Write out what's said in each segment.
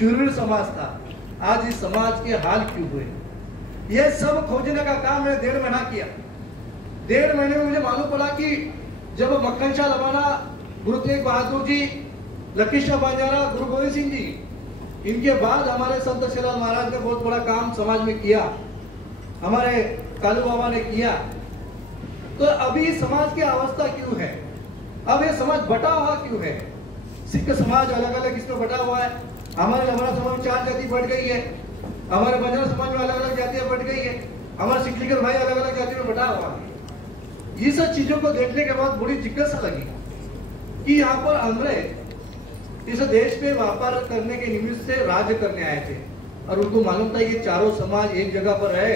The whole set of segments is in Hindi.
शूरवीर समाज था, आज इस समाज के हाल क्यों हुए? ये सब खोजने का काम मैंने 1.5 महीना किया। 1.5 महीने में मुझे मालूम पड़ा कि जब मक्खन शाह लवाना, गुरु तेग बहादुर जी, लकी शाह बंजारा, गुरु गोविंद सिंह जी, इनके बाद हमारे संत सेवालाल महाराज ने बहुत बड़ा काम समाज में किया, हमारे कालू बाबा ने किया। तो अभी समाज की अवस्था क्यों है? अब ये समाज बटा हुआ क्यों है? सिख समाज अलग अलग इसमें बटा हुआ है, हमारे लवरा समाज में 4 जाति बढ़ गई है, हमारे बंजारा समाज में अलग अलग जातियां बढ़ गई है, हमारे सिखलिकर भाई अलग अलग जाति में बटा हुआ है। ये सब चीजों को देखने के बाद बड़ी जिज्ञासा लगी कि यहाँ पर अंग्रेज इस देश पे व्यापार करने के निमित्त से राज्य करने आए थे और उनको मालूम था कि चारों समाज एक जगह पर है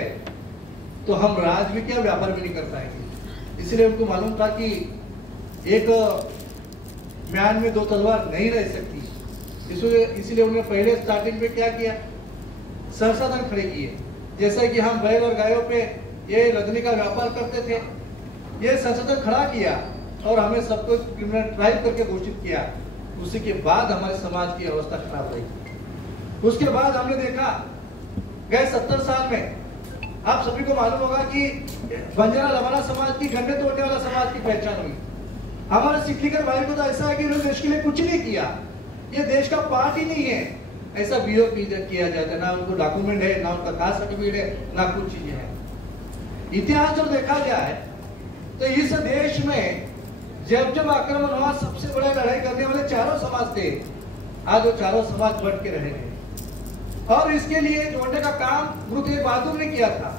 तो हम राज भी क्या व्यापार भी नहीं कर पाएंगे। इसलिए उनको मालूम था कि एक म्यान में 2 तलवार नहीं रह सकती। इसलिए उन्होंने पहले स्टार्टिंग में क्या किया, संसाधन खड़े किए। जैसे कि हम बैल और गायों पे ये लदने का व्यापार करते थे, ये संसाधन खड़ा किया और हमें सबको क्रिमिनलाइज करके घोषित किया। उसी के बाद हमारे समाज की अवस्था खराब रही। उसके बाद हमने देखा गए 70 साल में, आप सभी को मालूम होगा कि बंजारा लवाना समाज की गन्ने तोड़ने वाला समाज की पहचान हुई। हमारे सिखलिकर भाई को तो ऐसा है कि उन्होंने देश के लिए कुछ नहीं किया, ये देश का पार्ट ही नहीं है, ऐसा बीओ किया जाता है। ना उनको डॉक्यूमेंट है, ना उनका कास्ट सर्टिफिकेट है, ना कुछ चीजें हैं। इतिहास जब देखा जाए तो इस देश में जब आक्रमण हुआ, सबसे बड़ा लड़ाई करने वाले चारों समाज थे। आज वो चारों समाज बढ़ के रहे हैं और इसके लिए जोड़ने का काम गुरु तेग बहादुर ने किया था।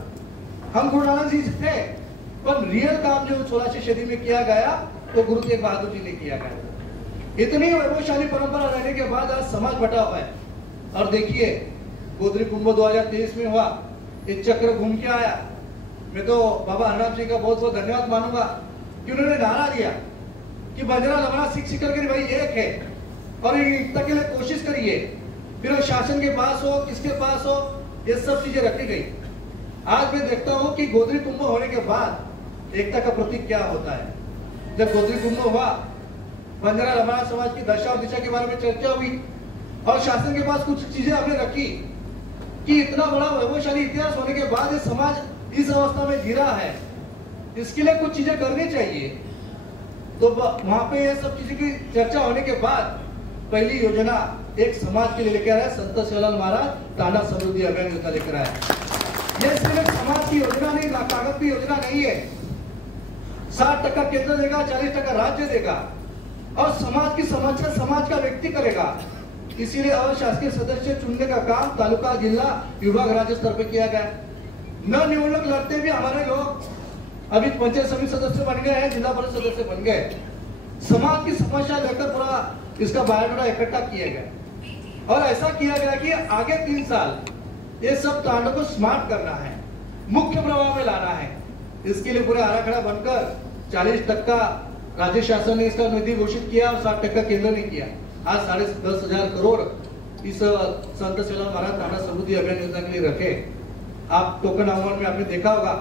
हम गुरु नानक जी थे, पर रियल काम जो 16वीं सदी में किया गया तो गुरु तेग बहादुर जी ने किया गया। इतनी वैभवशाली परंपरा रहने के बाद आज समाज बटा हुआ है। और देखिए गोधरी कुंभ 2023 में हुआ, एक चक्र घूम के आया। मैं तो बाबा हरनाम सिंह का बहुत बहुत धन्यवाद मानूंगा कि उन्होंने नारा दिया कि बंजारा लवाना सिख सिखलिकर भाई एक है और एकता के लिए कोशिश करिए। फिर वो शासन के पास हो, किसके पास हो, ये सब चीजें रखी गई। आज मैं देखता हूं कि गोधरी कुंभ होने के बाद एकता का प्रतीक क्या होता है। जब गोधरी कुंभ हुआ, बंजारा लवाना समाज की दशा और दिशा के बारे में चर्चा हुई और शासन के पास कुछ चीजें हमने रखी कि इतना बड़ा वैभवशाली इतिहास होने के बाद ये समाज इस अवस्था में गिरा है, इसके लिए कुछ चीजें करनी चाहिए। तो वहां पे ये सब चीजें की चर्चा होने के बाद पहली योजना एक समाज के लिए लेकर आया संत सेवालाल महाराज टांडा समृद्धि अभियान योजना लेकर आया। ये सिर्फ एक समाज की योजना नहीं, कागज की योजना नहीं है। 60% केंद्र देगा, 40% राज्य देगा और समाज की समस्या समाज का व्यक्ति करेगा। इसीलिए अशासकीय सदस्य चुनने का काम तालुका, जिला, विभाग, राज्य स्तर पे किया गया। न निवडणूक लड़ते भी हमारे लोग अभी पंचायत समिति सदस्य बन गए हैं, जिला परिषद सदस्य बन गए। समाज की समस्या लेकर पूरा इसका बायोडाटा इकट्ठा किया गया और ऐसा किया गया कि आगे 3 साल ये सब तांडों को स्मार्ट करना है, मुख्य प्रवाह में लाना है। इसके लिए पूरे आराखड़ा बनकर 40% राज्य शासन ने इसका निधि घोषित किया और 60% केंद्र ने किया। आज 10,500 करोड़ इस संत सेवालाल महाराज टांडा समृद्धि अभियान योजना के लिए रखे। आप टोकन अमाउंट में आपने देखा होगा,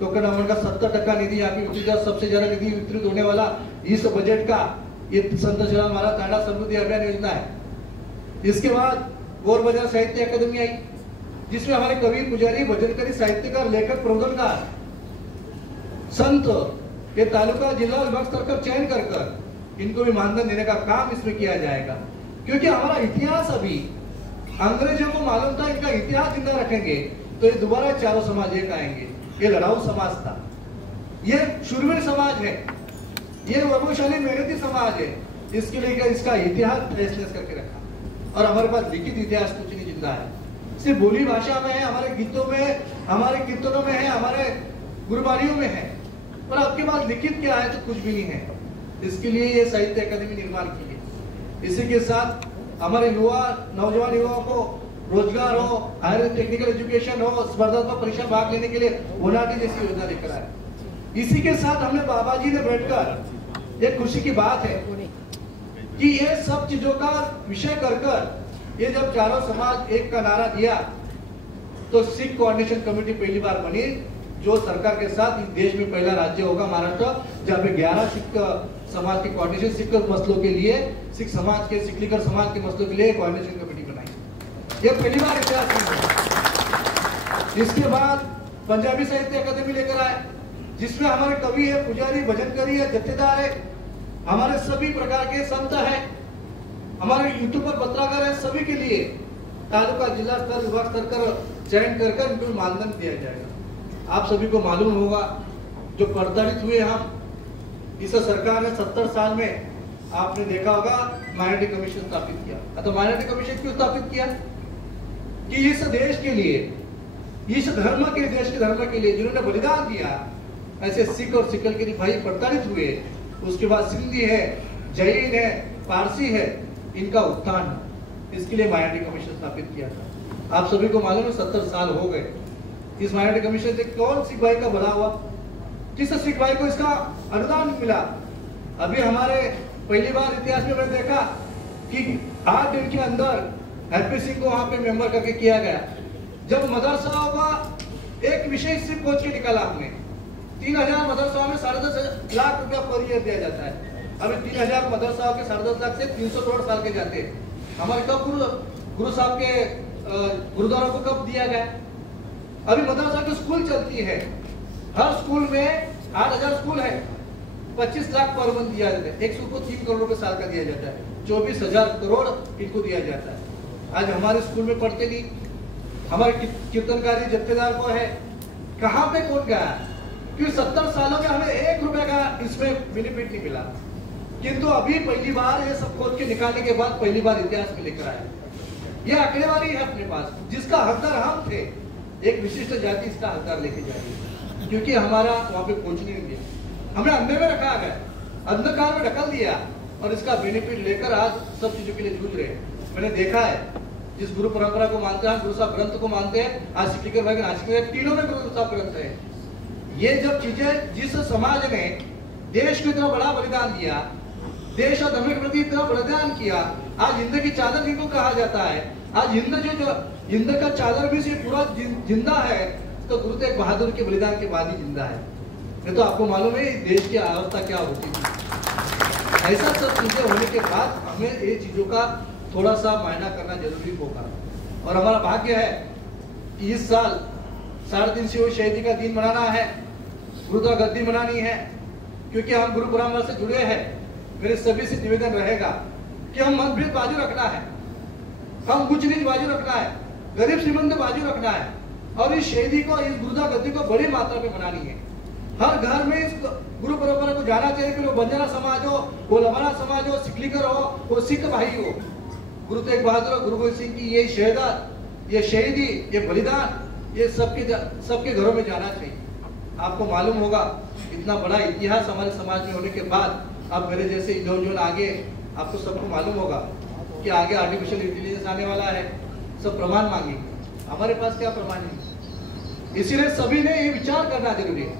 टोकन अमाउंट का 70% निधि आपकी सबसे ज्यादा निधि वितरित होने वाला इस बजट का ये संत सेवालाल महाराज टांडा समृद्धि अभियान योजना है। इसके बाद गौर बाजार साहित्य अकादमी आई, जिसमें हमारे कवि, पुजारी, भजनकारी, साहित्यकार, लेखक, प्रबोधनकार, संत के तालुका, जिला, विभाग स्तर का चयन कर इनको भी मानधन देने का काम इसमें किया जाएगा। क्योंकि हमारा इतिहास अभी अंग्रेजों को मालूम था, इनका इतिहास जिंदा रखेंगे तो ये दोबारा चारों समाज एक आएंगे। ये लड़ाऊ समाज था, ये शूरवीर समाज है, ये वैभवशाली मेहनती समाज है। इसके लिए इसका इतिहास ट्रेसलेस करके रखा और हमारे पास लिखित इतिहास कुछ नहीं जिंदा है, सिर्फ बोली भाषा में है, हमारे गीतों में, हमारे कीर्तनों में है, हमारे गुरुबानियों में है, पर आपके पास लिखित क्या है तो कुछ भी नहीं है। इसके लिए ये साहित्य अकादमी निर्माण की है। इसी के साथ हमारे युवा, नौजवान युवाओं को रोजगार हो, हायर टेक्निकल एजुकेशन हो, स्पर्धात्मक परीक्षा भाग लेने के लिए ओनाटी जैसी योजना लेकर आए। इसी के साथ हमने बाबा जी ने बैठकर एक खुशी की बात है कि ये सब चीजों का विषय कर ये जब चारों समाज एक का नारा दिया तो सिख कोऑर्डिनेशन कमेटी पहली बार बनी, जो सरकार के साथ इस देश में पहला राज्य होगा महाराष्ट्र, जहाँ पे 11 सिख समाज के कोऑर्डिनेशन, सिख मसलों के लिए, सिख समाज के, सिखलीकर समाज के मसलों के लिए कोऑर्डिनेशन कमेटी बनाई। ये पहली बार इतिहास में हुआ। इसके बाद पंजाबी साहित्य अकादमी लेकर आए, जिसमें हमारे कवि है, पुजारी, भजनकरी है, जत्थेदार है, हमारे सभी प्रकार के संत है, हमारे यूट्यूब पर पत्रकार है, सभी के लिए तालुका, जिला स्तर, विभाग स्तर कर चयन कर इनको मानदंड दिया जाएगा। आप सभी को मालूम होगा, जो प्रताड़ित हुए हम इस सरकार ने 70 साल में, आपने देखा होगा माइनॉरिटी कमीशन स्थापित किया। तो माइनॉरिटी कमीशन क्यों स्थापित किया? कि इस देश के लिए, इस धर्म के, देश के धर्म के लिए जिन्होंने बलिदान दिया, ऐसे सिख और सिकल के भाई प्रताड़ित हुए, उसके बाद सिंधी है, जैन है, पारसी है, इनका उत्थान, इसके लिए माइनॉरिटी कमीशन स्थापित किया था। आप सभी को मालूम है 70 साल हो गए। इस माइनॉरिटी कमीशन से कौन सिख भाई का भला हुआ? किस सिख भाई को इसका अनुदान मिला? अभी हमारे पहली बार इतिहास में मैंने देखा कि 8 दिन के अंदर हैप्पी सिंह को वहां पे मेंबर करके किया गया। जब मदरसाओं का एक विषय सिर्फ खोज के निकाला आपने, 3000 मदरसाओं में 10.5 लाख रुपया पर ईयर दिया जाता है। अभी 3000 मदरसाओं के 10.5 लाख से 300 करोड़ साल के जाते हैं। हमारे कब गुरु साहब के गुरुद्वारों को कब दिया गया? अभी मदरसा की स्कूल चलती है, हर स्कूल में 8000 स्कूल है, 25 लाख पर मंथ दिया जाता है, 103 करोड़ रुपए साल का दिया जाता है, 24,000 करोड़ इनको दिया जाता है। आज हमारे स्कूल में पढ़ते नहीं, हमारे कीर्तनकारी जत्थेदार को है, कहाँ पे कौन गया? क्योंकि 70 सालों में हमें 1 रुपए का इसमें बेनिफिट नहीं मिला, किंतु अभी पहली बार ये सब खोज के निकालने के बाद पहली बार इतिहास में लेकर आए। ये आंकड़ेवारी है अपने पास, जिसका हकदार हम थे, एक विशिष्ट जाति इसका हकदार लेके जाएगी, क्योंकि हमारा वहां पे पहुंचने नहीं दिया, हमें अंधे में रखा गया, अंधकार में ढकल दिया, और इसका बेनिफिट लेकर आज सब चीजों के लिए जूझ रहे हैं। मैंने देखा है, जिस गुरु परंपरा को मानते हैं, गुरु साहब ग्रंथ को मानते हैं, आज सिकलीकर भाई के नासिक तीनों में गुरु साहब ग्रंथ है। ये जब चीजें, जिस समाज ने देश को इतना बड़ा बलिदान दिया, देश और धर्म के प्रति इतना बलिदान किया, आज हिंद की चादर जिनको कहा जाता है, आज हिंद जो हिंद का चादर भी से पूरा जिंदा है, तो गुरु तेग बहादुर के बलिदान के बाद ही जिंदा है। ये तो आपको मालूम है देश की अवस्था क्या होती थी। ऐसा सब चीजें होने के बाद हमें ये चीजों का थोड़ा सा मायना करना जरूरी होगा। और हमारा भाग्य है कि इस साल 350 शहीदी का दिन मनाना है, गुरुद्वारा गद्दी मनानी है, क्योंकि हम गुरु परंपरा से जुड़े हैं। मेरे सभी से निवेदन रहेगा कि हम मतभेद बाजू रखना है, हम कुछ नीच बाजू रखना है, गरीब श्रीमंत बाजू रखना है, और इस शहीदी को, इस गुरुद्वारा गद्दी को बड़ी मात्रा में मनानी है। हर घर में इस गुरु परंपरा को जाना चाहिए, फिर वो बंजारा समाज हो, वो लवाना समाज हो, सिकलीकर हो, वो सिख भाई हो, गुरु तेग बहादुर और गुरु गोविंद सिंह की ये शहादत, ये शहीदी, ये बलिदान, ये सबके घरों में जाना चाहिए। आपको मालूम होगा इतना बड़ा इतिहास हमारे समाज में होने के बाद, अब मेरे जैसे जो आगे, आपको सबको मालूम होगा कि आगे आर्टिफिशियल इंटेलिजेंस आने वाला है, सब प्रमाण मांगेंगे। हमारे पास क्या प्रमाण है? इसीलिए सभी ने ये विचार करना जरूरी है।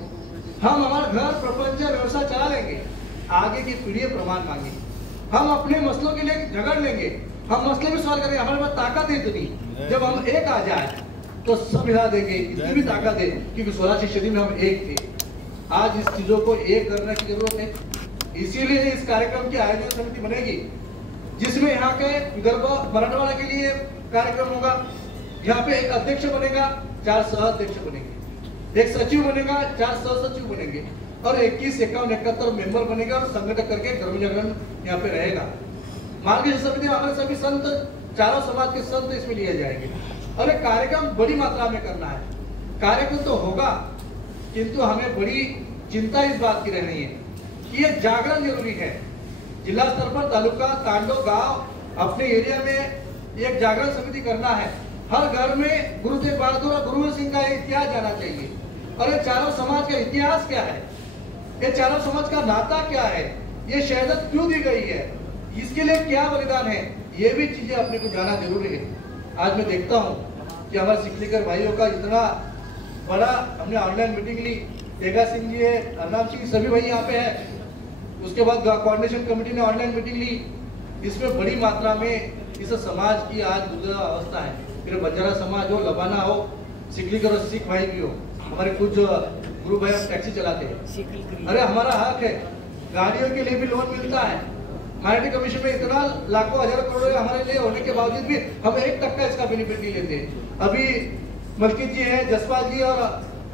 हम हमारा घर, प्रपंच, व्यवसाय चला लेंगे, आगे की पीढ़ी प्रमाण मांगेंगे, हम अपने मसलों के लिए झगड़ लेंगे, हम मसले भी सॉल्व करेंगे, हमारे पास ताकत है इतनी, जब हम एक आ जाए तो सब हिला देंगे, इतनी भी ताकत है, क्योंकि 16वीं सदी में हम एक थे। आज इस चीजों को एक करने की जरूरत है, इसीलिए इस कार्यक्रम की आयोजन समिति बनेगी, जिसमें यहाँ के विदर्भ मराठवाड़ा के लिए कार्यक्रम होगा। यहाँ पे एक अध्यक्ष बनेगा, 4 सह अध्यक्ष बनेंगे, एक सचिव बनेगा, 4 सह सचिव बनेंगे, और 21, 51, 71 मेंबर बनेगा, और संगठन करके धर्म जागरण यहाँ पे रहेगा। मार्गदर्शन समिति में हमारे सभी संत, चारों समाज के संत इसमें लिए जाएंगे, और एक कार्यक्रम बड़ी मात्रा में करना है। कार्यक्रम तो होगा, किंतु हमें बड़ी चिंता इस बात की रहनी है कि ये जागरण जरूरी है। जिला स्तर पर, तालुका, तांडो, गांव, अपने एरिया में एक जागरण समिति करना है। हर घर में गुरु तेग बहादुर और गुरु गोविंद सिंह का इतिहास जाना चाहिए, और ये चारों समाज का इतिहास क्या है, ये चारों समाज का नाता क्या है, ये शहादत क्यों दी गई है, इसके लिए क्या बलिदान है, ये भी चीजें अपने को जाना जरूरी है। आज मैं देखता हूँ कि हमारे सिकलीकर भाइयों का इतना बड़ा, हमने ऑनलाइन मीटिंग ली, तेगा सिंह जी है, हरनाम सिंह, सभी भाई यहाँ पे है, उसके बाद कोऑर्डिनेशन कमेटी ने ऑनलाइन मीटिंग ली, इसमें बड़ी मात्रा में इस समाज की आज गुजरा अवस्था है। फिर बंजारा समाज हो, लबाना हो, सिकलीकर और सिख भाई भी हो, हमारे कुछ गुरु भाई टैक्सी चलाते हैं, अरे हमारा हक है, गाड़ियों के लिए भी लोन मिलता है, माइनॉरिटी कमीशन में इतना लाखों हजारों करोड़ हमारे लिए होने के बावजूद भी हम 1% इसका बेनिफिट नहीं लेते। अभी मलकित जी है, जसपाल जी और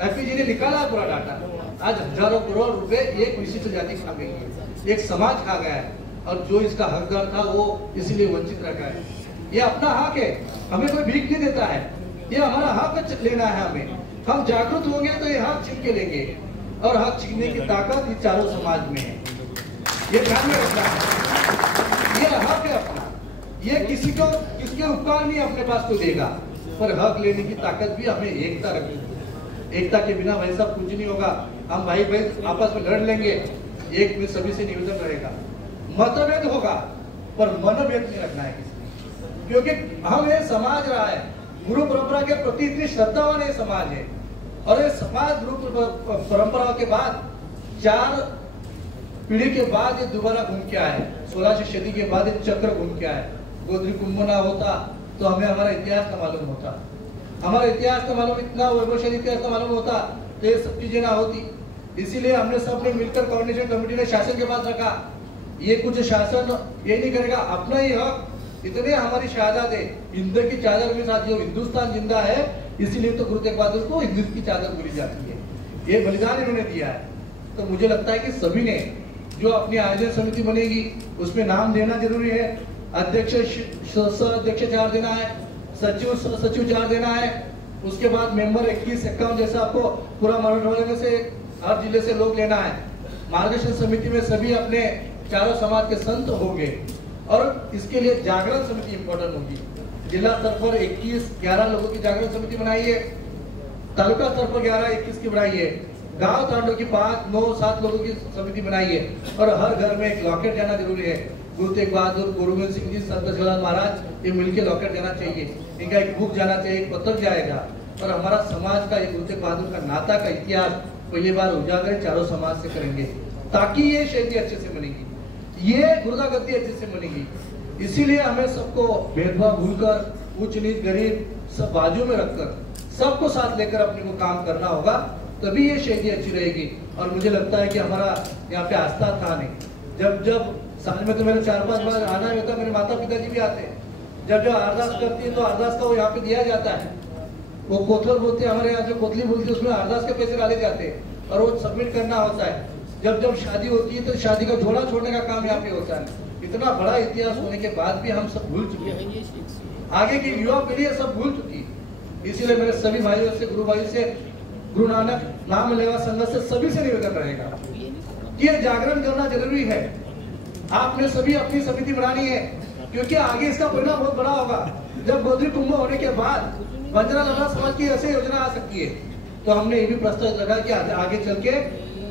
एपी जी ने निकाला पूरा डाटा। आज हजारों करोड़ रुपए एक विशिष्ट जाति खा गई है, एक समाज खा गया है, और जो इसका हकदार था वो इसीलिए वंचित रखा है। ये अपना हक है, हमें कोई भीख नहीं देता है, ये हमारा हक लेना है हमें। हम जागरूक होंगे तो ये हक छीन के लेंगे, और हक छीनने की ताकत इस चारों समाज में है, ये ध्यान में रखना है। ये हक है अपना, ये किसके उपकार नहीं अपने पास को देगा, पर हक लेने की ताकत भी हमें एकता रखनी है। एकता के बिना वैसा कुछ नहीं होगा। हम भाई भाई आपस में लड़ लेंगे, एक में सभी से निवेदन रहेगा, मतभेद होगा पर मनभेद नहीं रखना है किसी, क्योंकि हम ये समाज रहा है, गुरु परंपरा के प्रति इतनी श्रद्धावान ये समाज है, और ये समाज गुरु परंपरा के बाद 4 पीढ़ी के बाद ये दोबारा घूम के आया है। 16वीं सदी के बाद ये चक्र घूम के आया है। गोधरी कुंभ ना होता तो हमें हमारा इतिहास का मालूम होता, हमारा इतिहास का मालूम, इतना वैभवशाली इतिहास का मालूम होता तो ये सब चीजें ना होती। इसीलिए हमने सबने मिलकर कोऑर्डिनेशन कमेटी ने शासन के पास रखा। ये कुछ शासन ये नहीं करेगा, अपना ही हक, इतने हमारी शहादत है, हिंद की चादर में साथियों हिंदुस्तान जिंदा है, इसीलिए तो गुरु तेग बहादुर को हिंदू की चादर बोली जाती है। ये बलिदान इन्होंने दिया है। तो मुझे लगता है कि सभी ने जो अपनी आयोजन समिति बनेगी उसमें नाम देना जरूरी है। अध्यक्ष अध्यक्ष 4 देना है, सचिव 4 देना है, उसके बाद मेंबर 21-51 जैसा आपको पूरा मराठवाड़ा से हर जिले से लोग लेना है। मार्गदर्शन समिति में सभी अपने चारों समाज के संत होंगे, और इसके लिए जागरण समिति इंपॉर्टेंट होगी। जिला स्तर पर 21-11 लोगों की जागरण समिति बनाई है, तालुका स्तर पर 11-21 की बनाई है, गांव तांडों की 5-9-7 लोगों की समिति बनाई है, और हर घर में एक लॉकेट जाना जरूरी है। गुरु तेग बहादुर, गुरु गोविंद सिंह जी, संत जलाल महाराज, ये मिलकर लॉकेट जाना चाहिए, इनका एक बुक जाना चाहिए, एक पत्र जाएगा, और हमारा समाज का, ये गुरु तेग बहादुर का नाता का इतिहास पहली बार उजागर चारों समाज से करेंगे, ताकि ये शैली अच्छे से बनेगी, ये गुरुदा गद्दी अच्छे से बनेगी। इसीलिए हमें सबको भेदभाव भूलकर, उच्च नीच गरीब सब बाजू में रखकर सबको साथ लेकर अपने को काम करना होगा, तभी ये शैली अच्छी रहेगी। और मुझे लगता है कि हमारा यहाँ पे आस्था था नहीं, जब साल में तो मेरे 4-5 बार आना होता है, मेरे माता पिताजी भी आते हैं, जब अरदास करती है तो अरदास का वो यहाँ पे दिया जाता है, वो कोतलर बोलते हैं, हमारे यहाँ जो कोतली बोलती है, उसमें अरदास के पैसे डाले जाते हैं और वो सबमिट करना होता है। जब शादी होती है तो शादी का झोला छोड़ने का काम यहाँ पे होता है। इतना बड़ा इतिहास होने के बाद भी हम सब भूल चुके हैं, आगे की युवा पीढ़ी सब भूल चुकी है। इसीलिए मेरे सभी भाइयों से, गुरु भाई से, गुरु नानक नाम लेवा संघ से सभी से निवेदन रहेगा कि ये जागरण करना जरूरी है। आपने सभी अपनी समिति बनानी है, क्योंकि आगे इसका परिणाम बहुत बड़ा होगा। जब गोधरी कुंभ होने के बाद बंजारा लवना समाज की ऐसी योजना आ सकती है, तो हमने ये भी प्रस्ताव लगा कि आगे चल के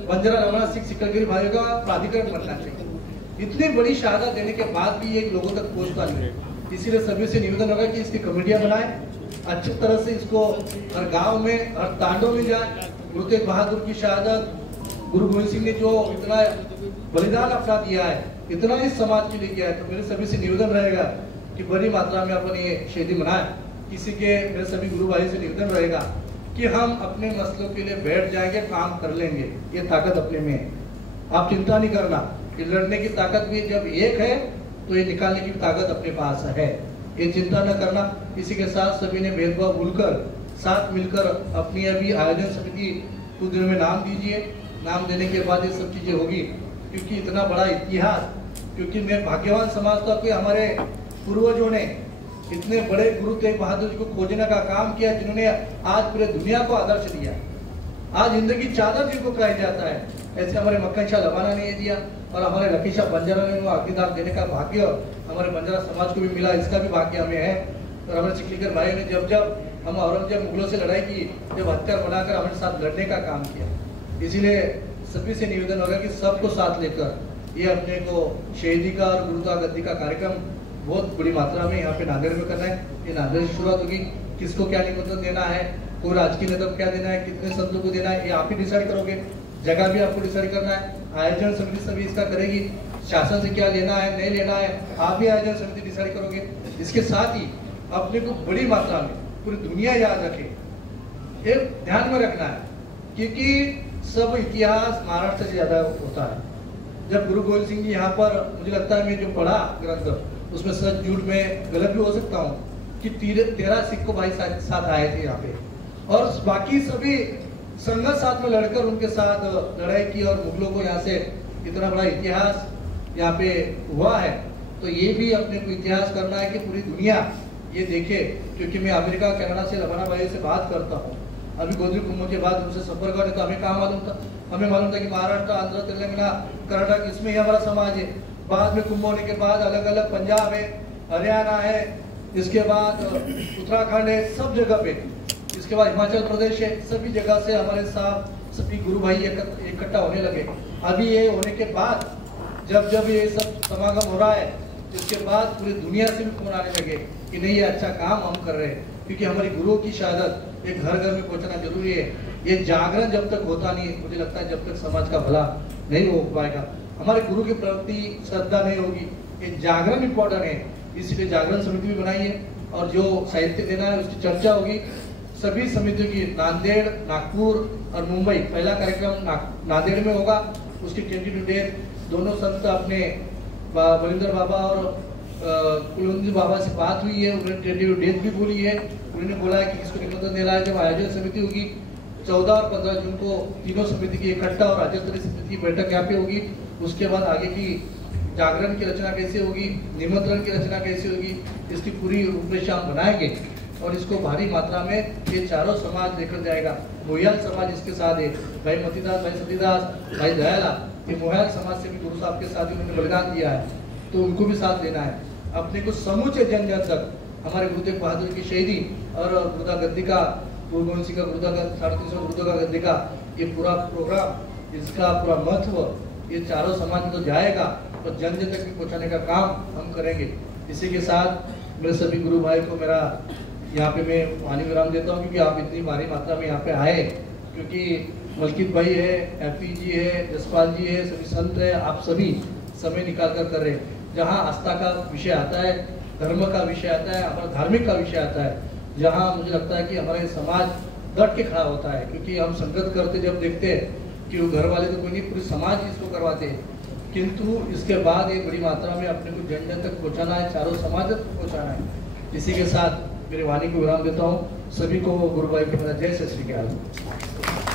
बंजारा लवना सिख सिकलगिरी भाइयों का प्राधिकरण बनना चाहिए। इतनी बड़ी शहादत देने के बाद भी ये लोगों तक पहुंचता नहीं, इसीलिए सभी से निवेदन होगा कि इसकी कमेटियां बनाए, अच्छी तरह से इसको हर गांव में, हर तांडों में जाए। गुरु तेग बहादुर की शहादत, गुरु गोविंद सिंह ने जो इतना बलिदान अपना दिया है, इतना इस समाज के लिए किया है, तो मेरे सभी से निवेदन रहेगा कि बड़ी मात्रा में अपन ये शहीदी मनाए। किसी के, मेरे सभी गुरु भाई से निवेदन रहेगा कि हम अपने मसलों के लिए बैठ जाएंगे, काम कर लेंगे, ये ताकत अपने में है। आप चिंता नहीं करना कि लड़ने की ताकत भी जब एक है तो ये निकालने की ताकत अपने पास है, ये चिंता न करना। इसी के साथ सभी ने भेदभाव भूलकर साथ मिलकर अपनी अभी आयोजन समिति कुछ दिनों में नाम दीजिए। नाम देने के बाद ये सब चीजें होगी, क्योंकि इतना बड़ा इतिहास, क्योंकि मैं भाग्यवान समझता कि हमारे पूर्वजों ने इतने बड़े गुरु तेग बहादुर जी को खोजने का काम किया, जिन्होंने आज पूरे दुनिया को आदर्श दिया। आज हिंद की चादर जिनको कहा जाता है, ऐसे हमारे मक्खन शाह लबाना ने दिया, और हमारे लकी शाह बंजारा ने अग्निदान देने का भाग्य हमारे बंजारा समाज को भी मिला, इसका भी भाग्य हमें है। और हमारे चिखलीकर भाई ने जब हम औरंगजेब मुगलों से लड़ाई की, जब हथियार बनाकर हमारे साथ लड़ने का काम किया। इसीलिए सभी से निवेदन होगा कि सबको साथ लेकर ये अपने को शहीदी का और गुरुता गद्दी का कार्यक्रम बहुत बड़ी मात्रा में यहाँ पे नांदेड़ में करना है। ये नांदेड़ से शुरुआत होगी, किसको क्या निमंत्रण देना है, कोई राजकीय नेता को क्या देना है, कितने संतों को देना है, ये आप ही डिसाइड करोगे। जगह भी आपको डिसाइड करना है, आयोजन समिति सभी इसका करेगी, शासन से क्या लेना है नहीं लेना है आप ही आयोजन समिति डिसाइड करोगे। इसके साथ ही अपने को बड़ी मात्रा में पूरी दुनिया याद रखे, ये ध्यान में रखना है, क्योंकि सब इतिहास महाराष्ट्र से ज्यादा होता है। जब गुरु गोविंद सिंह जी यहाँ पर, मुझे लगता है मैं जो पढ़ा ग्रंथ उसमें सच झूठ में गलत भी हो सकता हूँ कि 13 सिख को भाई साथ आए थे यहाँ पे, और बाकी सभी संघर्ष साथ में लड़कर उनके साथ लड़ाई की और मुगलों को यहाँ से इतना बड़ा इतिहास यहाँ पे हुआ है। तो ये भी अपने को इतिहास करना है कि पूरी दुनिया ये देखे, क्योंकि मैं अमेरिका कनाडा से रवाना भाई से बात करता हूँ। अभी गोदरी कुंभ के बाद उनसे संपर्क करने, तो हमें कहाँ मालूम था, हमें मालूम था कि महाराष्ट्र, आंध्र, तेलंगाना, कर्नाटक, इसमें ही हमारा समाज है। बाद में कुंभ होने के बाद अलग अलग पंजाब है, हरियाणा है, इसके बाद उत्तराखंड है, सब जगह पे, इसके बाद हिमाचल प्रदेश है, सभी जगह से हमारे साथ सभी गुरु भाई इकट्ठा होने लगे। अभी ये होने के बाद जब जब ये सब समागम हो रहा है, इसके बाद पूरी दुनिया से भी फोन आने लगे कि नहीं ये अच्छा काम हम कर रहे हैं, क्योंकि हमारी गुरुओं की शहादत एक घर घर में पहुंचना जरूरी है। ये जागरण जब तक होता नहीं, मुझे लगता है जब तक समाज का भला नहीं हो पाएगा, हमारे गुरु के प्रति श्रद्धा नहीं होगी। ये जागरण इम्पोर्टेंट है, इसलिए जागरण समिति भी बनाई है, और जो साहित्य देना है उसकी चर्चा होगी सभी समितियों की। नांदेड़, नागपुर और मुंबई, पहला कार्यक्रम नांदेड़ में होगा, उसकी टेंटेटिव डेट दोनों संत अपने बलिंदर बाबा और कुलवंत बाबा से बात हुई है, उन्होंने टेंटेटिव डेट भी बोली है। उन्होंने बोला है कि किसको निमंत्रण दे रहा है। जब आयोजन समिति होगी 14 और 15 जून को तीनों समिति की इकट्ठा और राज्य स्तरीय समिति की बैठक यहाँ पे होगी। उसके बाद आगे की जागरण की रचना कैसे होगी, निमंत्रण की रचना कैसे होगी, इसकी पूरी रूपरेखा हम बनाएंगे, और इसको भारी मात्रा में ये चारों समाज लेकर जाएगा। मोहियाल समाज इसके साथ है, भाई मतीदास, भाई सतीदास, भाई दयाला, ये मोहियाल समाज से भी गुरु साहब के साथ उन्होंने बलिदान दिया है, तो उनको भी साथ लेना है। अपने को समूचे जन जन तक हमारे गुरु तेग बहादुर की शहीदी और गुरुदा गद्दी का, गुरु गोविंद सिंह का गुरुदा का 350 गुरुदा गद्दी का ये पूरा प्रोग्राम, इसका पूरा महत्व ये चारों समाज में तो जाएगा, और जन जन तक भी पहुँचाने का काम हम करेंगे। इसी के साथ मेरे सभी गुरु भाई को मेरा यहाँ पे मैं वाणी विराम देता हूँ, क्योंकि आप इतनी भारी मात्रा में यहाँ पे आए, क्योंकि मलकित भाई है, एफी जी है, जसपाल जी है, सभी संत है, आप सभी समय निकाल कर रहे हैं। जहाँ आस्था का विषय आता है, धर्म का विषय आता है, हमारा धार्मिक का विषय आता है, जहाँ मुझे लगता है कि हमारे समाज डट के खड़ा होता है, क्योंकि हम संगत करते जब देखते हैं कि वो घर वाले तो कोई नहीं, पूरी समाज इसको करवाते हैं, किंतु इसके बाद एक बड़ी मात्रा में अपने को जन जन तक पहुँचाना है, चारों समाज तक पहुँचाना है। इसी के साथ मेरे वाणी को विराम देता हूँ। सभी को गुरु भाई को मेरा जय श्री अकाल।